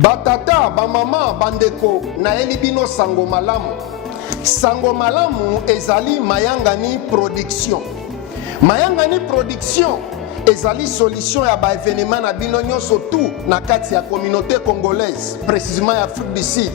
Batata, bamama, bandeko, na elibino sango malamu. Sango malamu ezali Mayangani production. Mayangani production ezali solution ya ba événement na bino nyonso tout na kati ya communauté congolaise, précisément ya Afrique du Sud.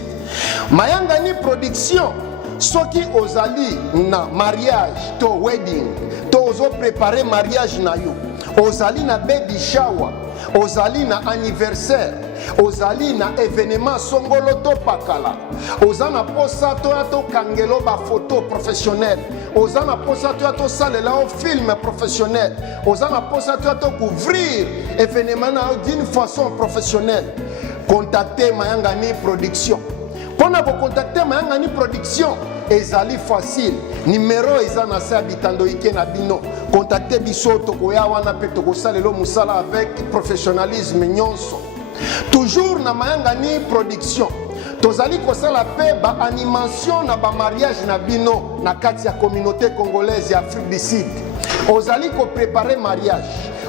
Mayangani production soki ozali na mariage to wedding, to ozo préparer mariage na yo, ozali na baby shower, ozali na anniversaire, ozali na événement songolo to pakala, ozana posa to ya to kangelo ba photo professionnelle, ozana posa to ya to salela au film professionnel, ozana posa to ya to couvrir événement na d'une façon professionnelle. Contactez Mayangani production. Pona vous contacter Mayangani production, ezali facile. Numéro ezana sa bitando ike na bino. Contactez biso tokoya wana pe tokosalelo musala avec professionnalisme nyonso. Toujours na Mayangani production. Tozali kosala pe ba animation na ba mariage na bino na kati ya communauté congolaise ya Afrique du Sud. Ozali ko préparer mariage.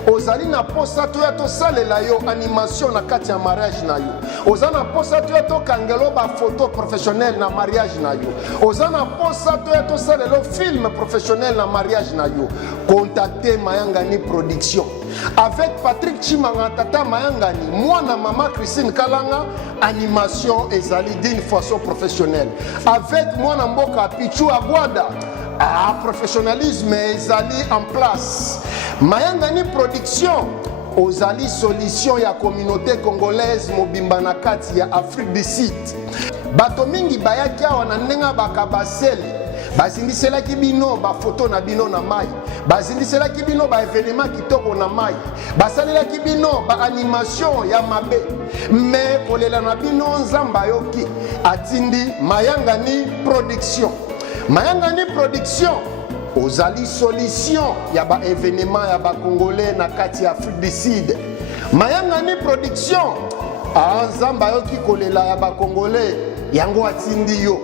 Ozali na posa to ya to salela yo animation na kati ya mariage na yo. Ozali na posa to ya to kangelo ba photo professionnel na mariage na yo. Ozali na posa to ya to salelo film professionnel na mariage na yo. Contactez Mayangani production. Avec Patrick Chimanga Tata Mayangani, moi na maman Christine Kalanga, animation ezali d'une façon professionnelle. Avec moi na mboka Pichu Aguada, professionnalisme ezali en place. Mayangani production ozali solution ya communauté congolaise mobimba na kati ya Afrique du Sud. Bato mingi bayaki awa na ndenga bakabaseli. Bazindiselaki bino ba photo na bino na mai, bazindiselaki bino ba événement kitoko na mai, basalelaki bino ba animation ya mabe, mais kolela na bino nzamba yoki atindi Mayangani production. Mayangani production ozali solution ya ba événement ya ba congolais na kati ya Afrique du Sud. Mayangani production nzamba yoki kolela ya ba congolais yango atindi yo.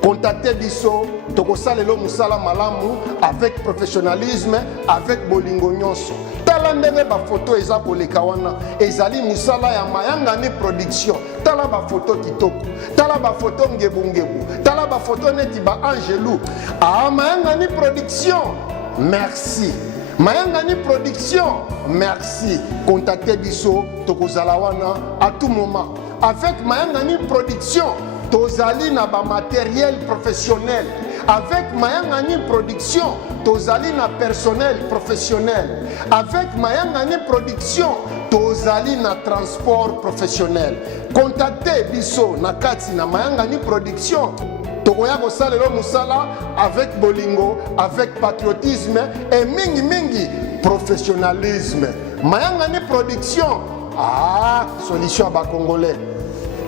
Contactez biso, tokosalelo musala malamu avec professionnalisme, avec bolingo nyonso. Tala ndenge ba photo eza koleka wana, ezali musala ya Mayangani production. Tala ba photo kitoko, tala ba photo ngebu, tala ba photo neti ba angelou. Mayangani production, merci. Mayangani production, merci. Contactez biso, tokozala wana à tout moment. Avec Mayangani production, tozali na ba matériel professionnel. Avec Mayangani production, tozali na personnel professionnel. Avec Mayangani production, tozali na transport professionnel. Contactez biso na kati na Mayangani production. Tokoya kosalelo musala avec bolingo, avec patriotisme et mingi professionnalisme. Mayangani production, solution à ba congolais.